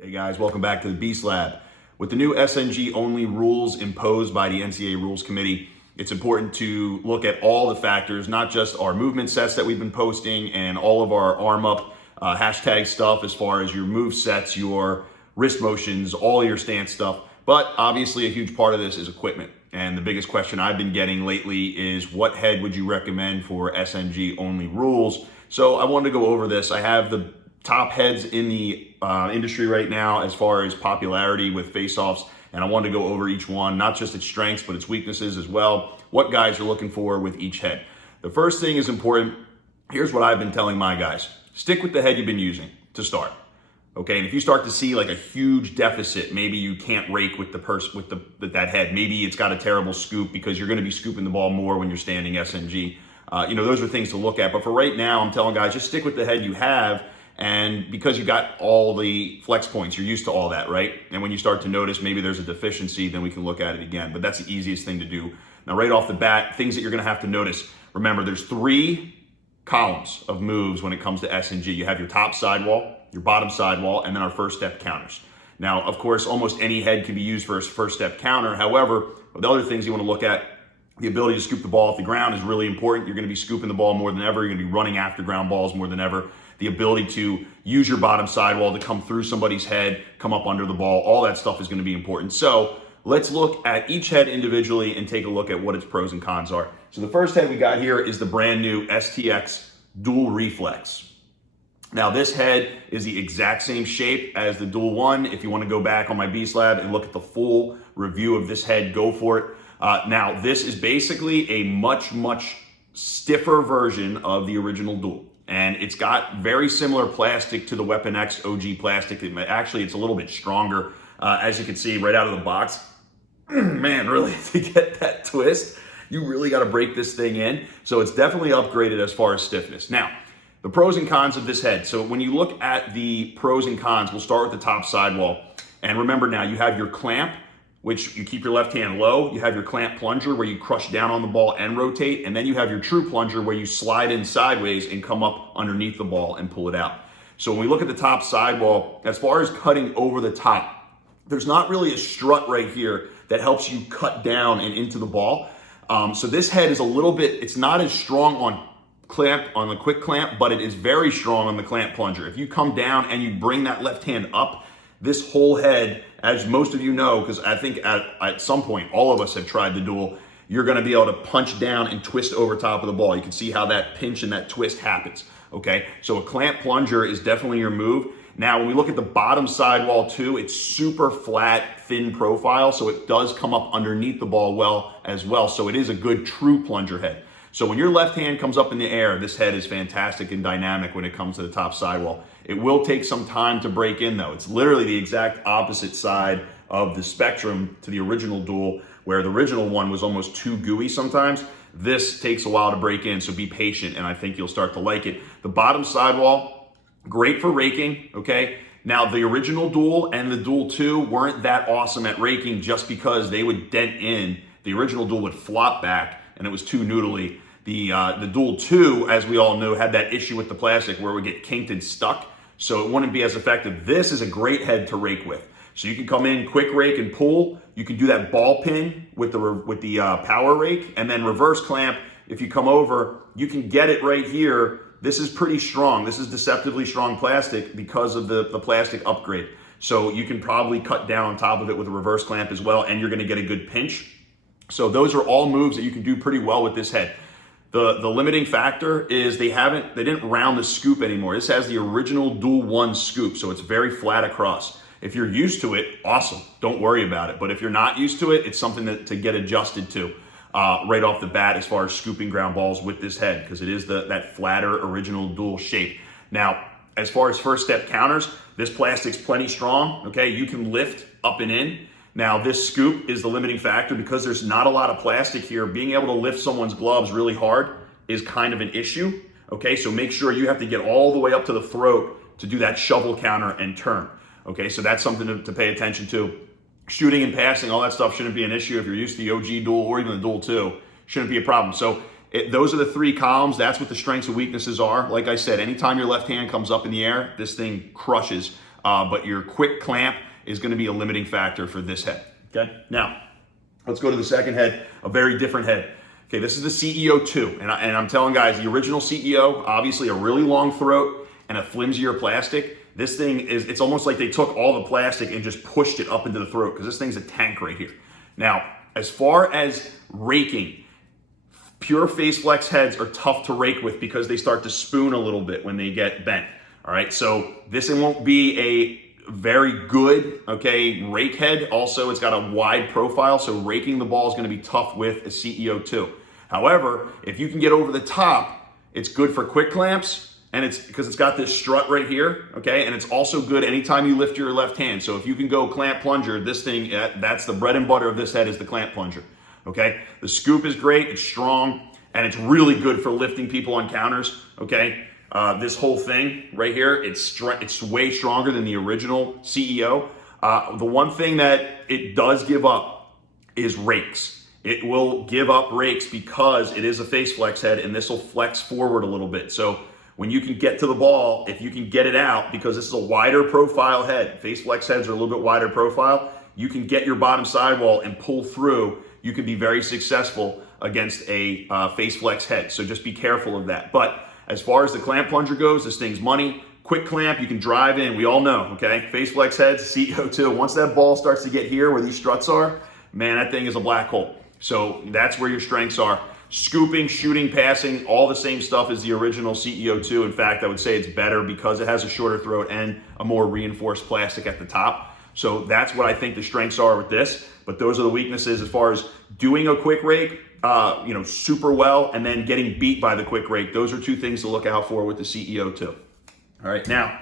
Hey guys, welcome back to the Beast Lab. With the new SNG only rules imposed by the NCAA Rules Committee, it's important to look at all the factors, not just our movement sets that we've been posting and all of our arm up hashtag stuff as far as your move sets, your wrist motions, all your stance stuff. But obviously a huge part of this is equipment. And the biggest question I've been getting lately is what head would you recommend for SNG only rules? So I wanted to go over this. I have the top heads in the industry right now as far as popularity with face-offs, and I wanted to go over each one, not just its strengths, but its weaknesses as well, what guys are looking for with each head. The first thing is important. Here's what I've been telling my guys. Stick with the head you've been using to start. Okay, and if you start to see like a huge deficit, maybe you can't rake with that head. Maybe it's got a terrible scoop because you're going to be scooping the ball more when you're standing SNG. Those are things to look at. But for right now, I'm telling guys, just stick with the head you have. And because you got all the flex points, you're used to all that, right? And when you start to notice maybe there's a deficiency, then we can look at it again. But that's the easiest thing to do. Now, right off the bat, things that you're going to have to notice. Remember, there's 3 columns of moves when it comes to SNG. You have your top sidewall, your bottom sidewall, and then our first step counters. Now, of course, almost any head can be used for a first step counter. However, the other things you want to look at, the ability to scoop the ball off the ground is really important. You're going to be scooping the ball more than ever. You're going to be running after ground balls more than ever. The ability to use your bottom sidewall to come through somebody's head, come up under the ball, all that stuff is going to be important. So let's look at each head individually and take a look at what its pros and cons are. So the first head we got here is the brand new STX Duel Reflex. Now this head is the exact same shape as the Duel 1. If you want to go back on my Beast Lab and look at the full review of this head, go for it. Now this is basically a much stiffer version of the original Duel. And it's got very similar plastic to the Weapon X OG plastic. Actually, it's a little bit stronger. As you can see right out of the box, man, really, to get that twist, you really got to break this thing in. So it's definitely upgraded as far as stiffness. Now, the pros and cons of this head. So when you look at the pros and cons, we'll start with the top sidewall. And remember now, you have your clamp, which you keep your left hand low. You have your clamp plunger where you crush down on the ball and rotate. And then you have your true plunger where you slide in sideways and come up underneath the ball and pull it out. So when we look at the top sidewall, as far as cutting over the top, there's not really a strut right here that helps you cut down and into the ball. So this head is a little bit, it's not as strong on the quick clamp, but it is very strong on the clamp plunger. If you come down and you bring that left hand up, this whole head, as most of you know, because I think at some point, all of us have tried the Duel, you're gonna be able to punch down and twist over top of the ball. You can see how that pinch and that twist happens, okay? So a clamp plunger is definitely your move. Now, when we look at the bottom sidewall too, it's super flat, thin profile, so it does come up underneath the ball well as well. So it is a good true plunger head. So when your left hand comes up in the air, this head is fantastic and dynamic when it comes to the top sidewall. It will take some time to break in though. It's literally the exact opposite side of the spectrum to the original Duel, where the original one was almost too gooey sometimes. This takes a while to break in, so be patient and I think you'll start to like it. The bottom sidewall, great for raking, okay? Now the original Duel and the Duel 2 weren't that awesome at raking just because they would dent in. The original Duel would flop back and it was too noodly. The Duel 2, as we all know, had that issue with the plastic where it would get kinked and stuck, so it wouldn't be as effective. This is a great head to rake with. So you can come in, quick rake and pull. You can do that ball pin with the power rake, and then reverse clamp. If you come over, you can get it right here. This is pretty strong. This is deceptively strong plastic because of the plastic upgrade. So you can probably cut down on top of it with a reverse clamp as well, and you're gonna get a good pinch. So those are all moves that you can do pretty well with this head. The limiting factor is they didn't round the scoop anymore. This has the original Duel 1 scoop, so it's very flat across. If you're used to it, awesome, don't worry about it. But if you're not used to it, it's something to get adjusted to right off the bat as far as scooping ground balls with this head, because it is that flatter original Duel shape. Now, as far as first step counters, this plastic's plenty strong, okay? You can lift up and in. Now, this scoop is the limiting factor because there's not a lot of plastic here. Being able to lift someone's gloves really hard is kind of an issue, okay? So make sure you have to get all the way up to the throat to do that shovel counter and turn, okay? So that's something to pay attention to. Shooting and passing, all that stuff shouldn't be an issue. If you're used to the OG Duel or even the Duel 2, shouldn't be a problem. So those are the 3 columns. That's what the strengths and weaknesses are. Like I said, anytime your left hand comes up in the air, this thing crushes. but your quick clamp is going to be a limiting factor for this head. Okay, now let's go to the second head, a very different head. Okay, this is the CEO 2, and I'm telling guys, the original CEO, obviously a really long throat and a flimsier plastic. This thing it's almost like they took all the plastic and just pushed it up into the throat, because this thing's a tank right here. Now, as far as raking, pure face flex heads are tough to rake with because they start to spoon a little bit when they get bent. All right, so this won't be a very good, okay, rake head. Also, it's got a wide profile, so raking the ball is going to be tough with a CEO 2. However, if you can get over the top, it's good for quick clamps, and it's because it's got this strut right here, okay, and it's also good anytime you lift your left hand. So if you can go clamp plunger, this thing, that's the bread and butter of this head, is the clamp plunger, okay? The scoop is great, it's strong, and it's really good for lifting people on counters, okay? This whole thing right here, it's way stronger than the original CEO. The one thing that it does give up is rakes. It will give up rakes because it is a face flex head, and this will flex forward a little bit. So when you can get to the ball, if you can get it out, because this is a wider profile head, face flex heads are a little bit wider profile, you can get your bottom sidewall and pull through. You can be very successful against a face flex head. So just be careful of that. But as far as the clamp plunger goes, this thing's money. Quick clamp, you can drive in. We all know, okay? Face flex heads, CEO 2. Once that ball starts to get here where these struts are, man, that thing is a black hole. So that's where your strengths are. Scooping, shooting, passing, all the same stuff as the original CEO 2. In fact, I would say it's better because it has a shorter throat and a more reinforced plastic at the top. So that's what I think the strengths are with this. But those are the weaknesses as far as doing a quick rake, super well, and then getting beat by the quick rake. Those are two things to look out for with the CEO 2. All right, now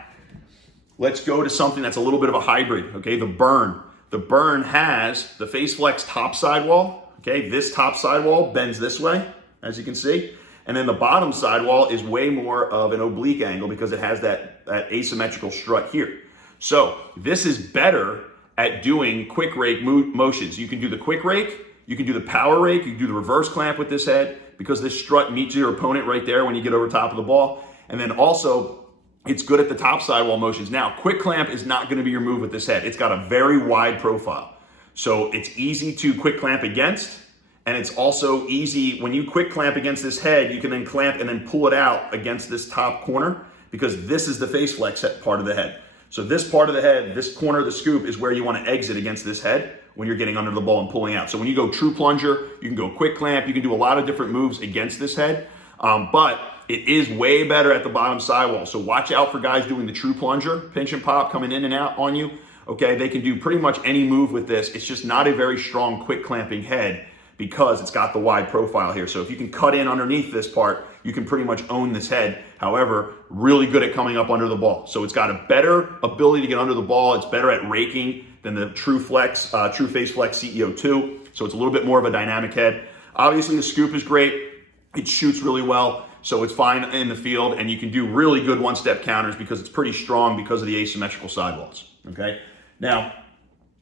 let's go to something that's a little bit of a hybrid, okay? The Burn. The Burn has the face flex top sidewall. Okay, this top sidewall bends this way, as you can see. And then the bottom sidewall is way more of an oblique angle because it has that asymmetrical strut here. So this is better at doing quick rake motions. You can do the quick rake, you can do the power rake, you can do the reverse clamp with this head because this strut meets your opponent right there when you get over top of the ball. And then also, it's good at the top sidewall motions. Now, quick clamp is not gonna be your move with this head. It's got a very wide profile. So it's easy to quick clamp against, and it's also easy when you quick clamp against this head, you can then clamp and then pull it out against this top corner because this is the face flex part of the head. So this part of the head, this corner of the scoop is where you want to exit against this head when you're getting under the ball and pulling out. So when you go true plunger, you can go quick clamp, you can do a lot of different moves against this head, but it is way better at the bottom sidewall. So watch out for guys doing the true plunger, pinch and pop, coming in and out on you. Okay, they can do pretty much any move with this. It's just not a very strong quick clamping head because it's got the wide profile here. So if you can cut in underneath this part, you can pretty much own this head. However, really good at coming up under the ball. So it's got a better ability to get under the ball. It's better at raking than the true face flex CEO 2. So it's a little bit more of a dynamic head. Obviously the scoop is great. It shoots really well. So it's fine in the field, and you can do really good one-step counters because it's pretty strong because of the asymmetrical sidewalls, okay? Now,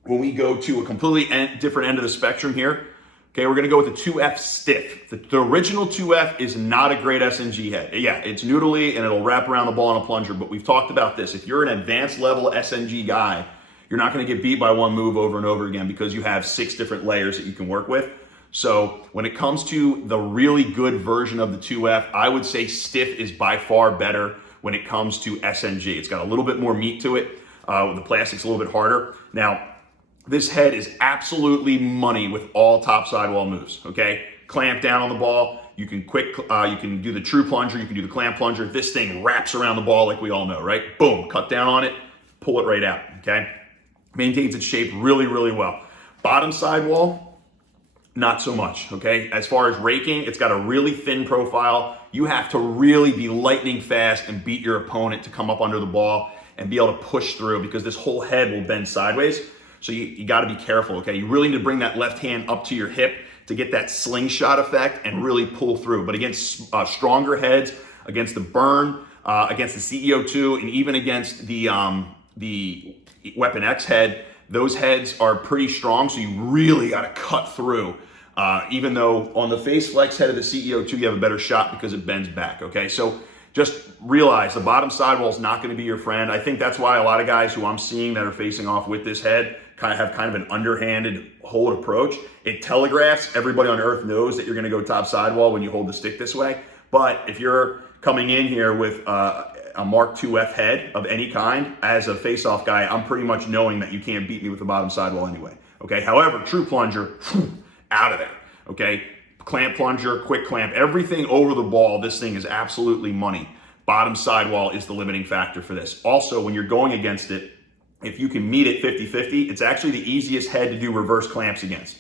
when we go to a completely different end of the spectrum here, okay, we're gonna go with the 2F stiff. The original 2F is not a great SNG head. Yeah, it's noodly and it'll wrap around the ball in a plunger, but we've talked about this. If you're an advanced level SNG guy, you're not gonna get beat by one move over and over again because you have 6 different layers that you can work with. So when it comes to the really good version of the 2F, I would say stiff is by far better when it comes to SNG. It's got a little bit more meat to it. The plastic's a little bit harder. Now, this head is absolutely money with all top sidewall moves, okay? Clamp down on the ball. You can you can do the true plunger. You can do the clamp plunger. This thing wraps around the ball like we all know, right? Boom, cut down on it, pull it right out, okay? Maintains its shape really, really well. Bottom sidewall, not so much, okay? As far as raking, it's got a really thin profile. You have to really be lightning fast and beat your opponent to come up under the ball and be able to push through because this whole head will bend sideways. So you gotta be careful, okay? You really need to bring that left hand up to your hip to get that slingshot effect and really pull through. But against stronger heads, against the Burn, against the CEO 2, and even against the Weapon X head, those heads are pretty strong, so you really gotta cut through. Even though on the face flex head of the CEO 2, you have a better shot because it bends back, okay? So just realize the bottom sidewall is not going to be your friend. I think that's why a lot of guys who I'm seeing that are facing off with this head have kind of an underhanded hold approach. It telegraphs, everybody on earth knows that you're going to go top sidewall when you hold the stick this way. But if you're coming in here with a Mark IIF head of any kind as a face-off guy, I'm pretty much knowing that you can't beat me with the bottom sidewall anyway. Okay. However, true plunger, out of there. Okay. Clamp plunger, quick clamp, everything over the ball. This thing is absolutely money. Bottom sidewall is the limiting factor for this. Also, when you're going against it, if you can meet it 50-50, it's actually the easiest head to do reverse clamps against.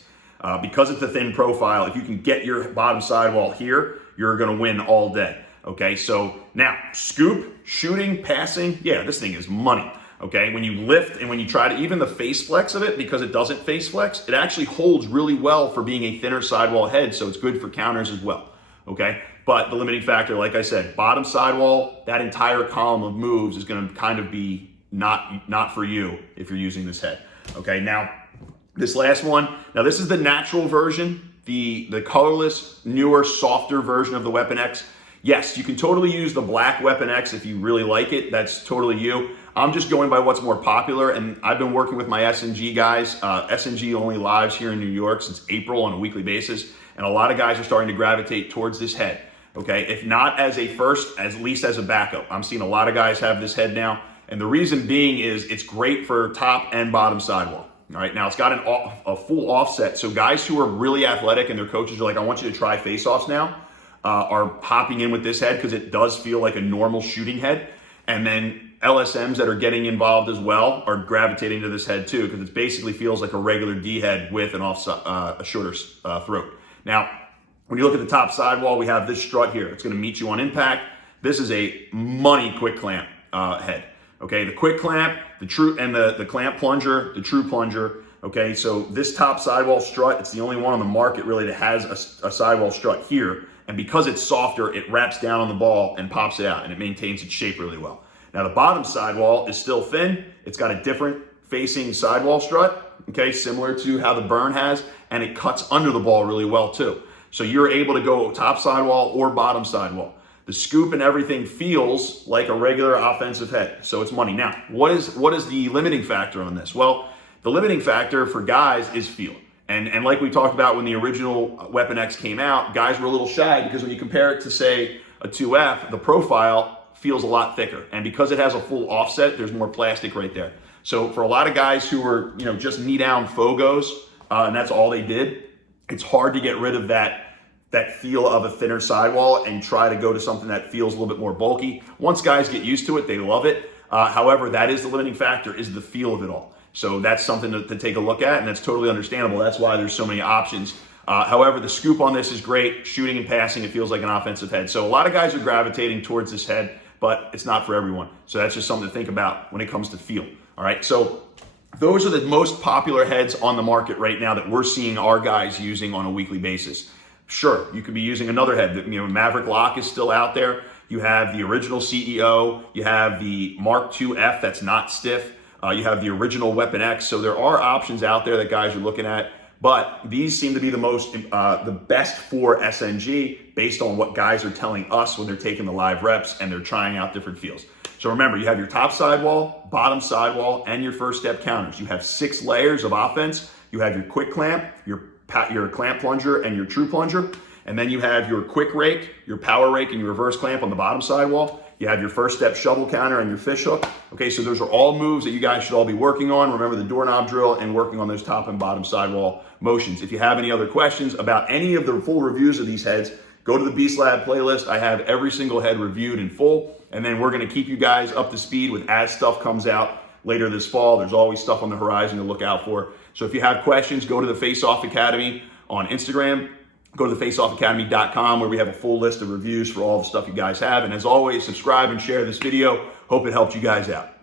Because it's a thin profile, if you can get your bottom sidewall here, you're going to win all day. Okay, so now scoop, shooting, passing, yeah, this thing is money. Okay, when you lift and when you try to, even the face flex of it, because it doesn't face flex, it actually holds really well for being a thinner sidewall head, so it's good for counters as well. Okay, but the limiting factor, like I said, bottom sidewall, that entire column of moves is going to kind of be not for you if you're using this head. Okay, now this last one, now this is the natural version, the colorless, newer, softer version of the Weapon X. Yes, you can totally use the black Weapon X if you really like it. That's totally you. I'm just going by what's more popular, and I've been working with my SNG guys. SNG only lives here in New York since April on a weekly basis, and a lot of guys are starting to gravitate towards this head. Okay, if not as a first, at least as a backup. I'm seeing a lot of guys have this head now. And the reason being is it's great for top and bottom sidewall. All right, now it's got a full offset. So guys who are really athletic and their coaches are like, I want you to try face-offs now, are hopping in with this head because it does feel like a normal shooting head. And then LSMs that are getting involved as well are gravitating to this head too, because it basically feels like a regular D head with an a shorter throat. Now, when you look at the top sidewall, we have this strut here. It's going to meet you on impact. This is a money quick clamp head. Okay, the quick clamp, the true, and the clamp plunger, the true plunger. Okay, so this top sidewall strut, it's the only one on the market really that has a sidewall strut here. And because it's softer, it wraps down on the ball and pops it out, and it maintains its shape really well. Now the bottom sidewall is still thin. It's got a different facing sidewall strut, okay, similar to how the Burn has, and it cuts under the ball really well too. So you're able to go top sidewall or bottom sidewall. The scoop and everything feels like a regular offensive head, so it's money. Now, what is the limiting factor on this? Well, the limiting factor for guys is feel. And like we talked about when the original Weapon X came out, guys were a little shy because when you compare it to, say, a 2F, the profile feels a lot thicker. And because it has a full offset, there's more plastic right there. So for a lot of guys who are, just knee-down Fogos, and that's all they did, it's hard to get rid of that feel of a thinner sidewall and try to go to something that feels a little bit more bulky. Once guys get used to it, they love it. However, that is the limiting factor, is the feel of it all. So that's something to take a look at, and that's totally understandable. That's why there's so many options. However, the scoop on this is great. Shooting and passing, it feels like an offensive head. So a lot of guys are gravitating towards this head, but it's not for everyone. So that's just something to think about when it comes to feel. All right, so those are the most popular heads on the market right now that we're seeing our guys using on a weekly basis. Sure, you could be using another head. Maverick Lock is still out there. You have the original CEO. You have the Mark IIF that's not stiff. You have the original Weapon X. So there are options out there that guys are looking at, but these seem to be the best for SNG based on what guys are telling us when they're taking the live reps and they're trying out different feels. So remember, you have your top sidewall, bottom sidewall, and your first step counters. You have 6 layers of offense. You have your quick clamp, your clamp plunger, and your true plunger. And then you have your quick rake, your power rake, and your reverse clamp on the bottom sidewall. You have your first step shovel counter and your fish hook. Okay, so those are all moves that you guys should all be working on. Remember the doorknob drill and working on those top and bottom sidewall motions. If you have any other questions about any of the full reviews of these heads, go to the Beast Lab playlist. I have every single head reviewed in full. And then we're gonna keep you guys up to speed with as stuff comes out later this fall. There's always stuff on the horizon to look out for. So if you have questions, go to the Face Off Academy on Instagram. Go to the faceoffacademy.com where we have a full list of reviews for all the stuff you guys have. And as always, subscribe and share this video. Hope it helped you guys out.